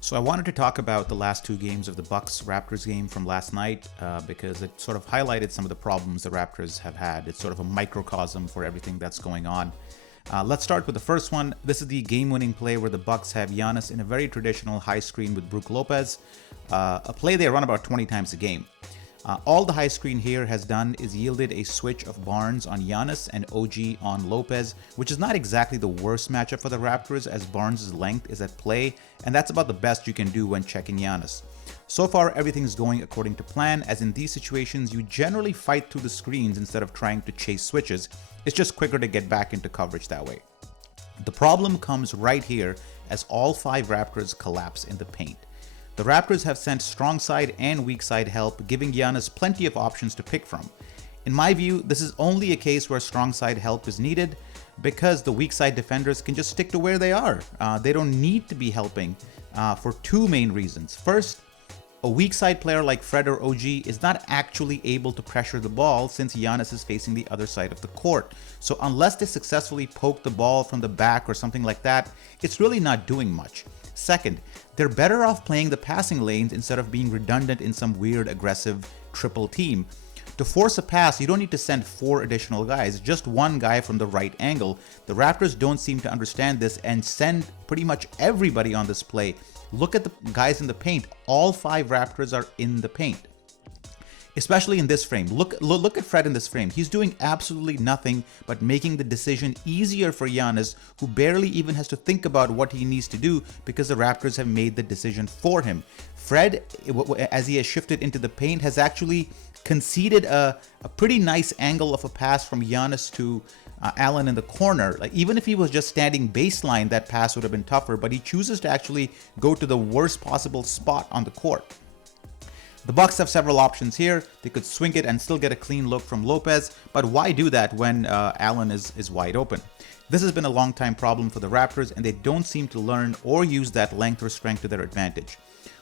So I wanted to talk about the last two games of the Bucks-Raptors game from last night because it sort of highlighted some of the problems the Raptors have had. It's sort of a microcosm for everything that's going on. Let's start with the first one. This is the game-winning play where the Bucks have Giannis in a very traditional high screen with Brook Lopez, a play they run about 20 times a game. All the high screen here has done is yielded a switch of Barnes on Giannis and OG on Lopez, which is not exactly the worst matchup for the Raptors as Barnes' length is at play, and that's about the best you can do when checking Giannis. So far, everything is going according to plan, as in these situations, you generally fight through the screens instead of trying to chase switches. It's just quicker to get back into coverage that way. The problem comes right here as all five Raptors collapse in the paint. The Raptors have sent strong side and weak side help, giving Giannis plenty of options to pick from. In my view, this is only a case where strong side help is needed because the weak side defenders can just stick to where they are. They don't need to be helping for two main reasons. First, a weak side player like Fred or OG is not actually able to pressure the ball since Giannis is facing the other side of the court. So unless they successfully poke the ball from the back or something like that, it's really not doing much. Second, they're better off playing the passing lanes instead of being redundant in some weird aggressive triple team. To force a pass, you don't need to send 4 additional guys, just one guy from the right angle. The Raptors don't seem to understand this and send pretty much everybody on this play. Look at the guys in the paint. All 5 Raptors are in the paint. Especially in this frame. Look at Fred in this frame. He's doing absolutely nothing but making the decision easier for Giannis, who barely even has to think about what he needs to do because the Raptors have made the decision for him. Fred, as he has shifted into the paint, has actually conceded a pretty nice angle of a pass from Giannis to Allen in the corner. Like, even if he was just standing baseline, that pass would have been tougher, but he chooses to actually go to the worst possible spot on the court. The Bucks have several options here. They could swing it and still get a clean look from Lopez, but why do that when Allen is wide open? This has been a long time problem for the Raptors, and they don't seem to learn or use that length or strength to their advantage.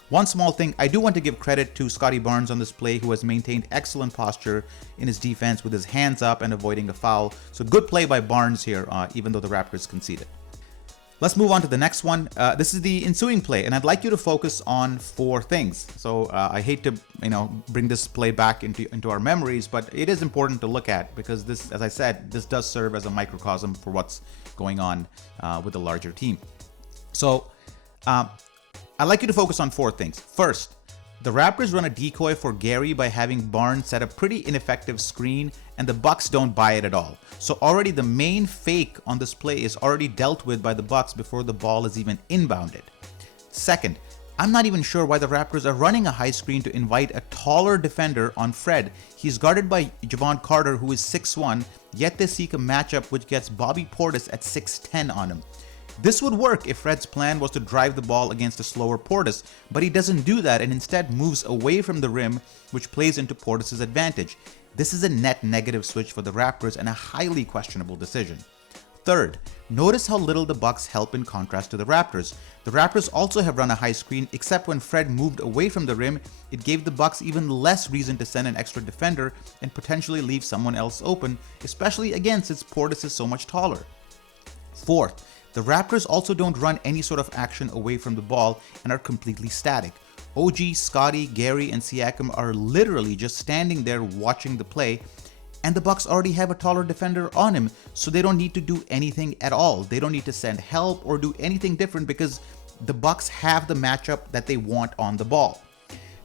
One small thing, I do want to give credit to Scottie Barnes on this play, who has maintained excellent posture in his defense with his hands up and avoiding a foul. So good play by Barnes here, even though the Raptors conceded. Let's move on to the next one. This is the ensuing play, and I'd like you to focus on 4 things. So I hate to, bring this play back into our memories, but it is important to look at because this, as I said, this does serve as a microcosm for what's going on with the larger team. So I'd like you to focus on 4 things. First, the Raptors run a decoy for Gary by having Barnes set a pretty ineffective screen, and the Bucks don't buy it at all. So already the main fake on this play is already dealt with by the Bucks before the ball is even inbounded. Second, I'm not even sure why the Raptors are running a high screen to invite a taller defender on Fred. He's guarded by Javon Carter, who is 6'1", yet they seek a matchup which gets Bobby Portis at 6'10" on him. This would work if Fred's plan was to drive the ball against a slower Portis, but he doesn't do that and instead moves away from the rim, which plays into Portis' advantage. This is a net negative switch for the Raptors and a highly questionable decision. Third, notice how little the Bucks help in contrast to the Raptors. The Raptors also have run a high screen, except when Fred moved away from the rim, it gave the Bucks even less reason to send an extra defender and potentially leave someone else open, especially again since Portis is so much taller. Fourth, the Raptors also don't run any sort of action away from the ball and are completely static. OG, Scottie, Gary, and Siakam are literally just standing there watching the play, and the Bucks already have a taller defender on him, so they don't need to do anything at all. They don't need to send help or do anything different because the Bucks have the matchup that they want on the ball.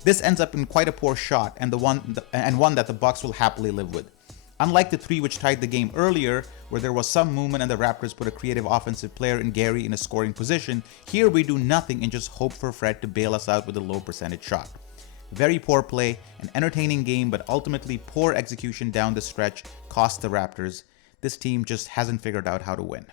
This ends up in quite a poor shot and one that the Bucks will happily live with. Unlike the 3 which tied the game earlier, where there was some movement and the Raptors put a creative offensive player in Gary in a scoring position, here we do nothing and just hope for Fred to bail us out with a low percentage shot. Very poor play, an entertaining game, but ultimately poor execution down the stretch cost the Raptors. This team just hasn't figured out how to win.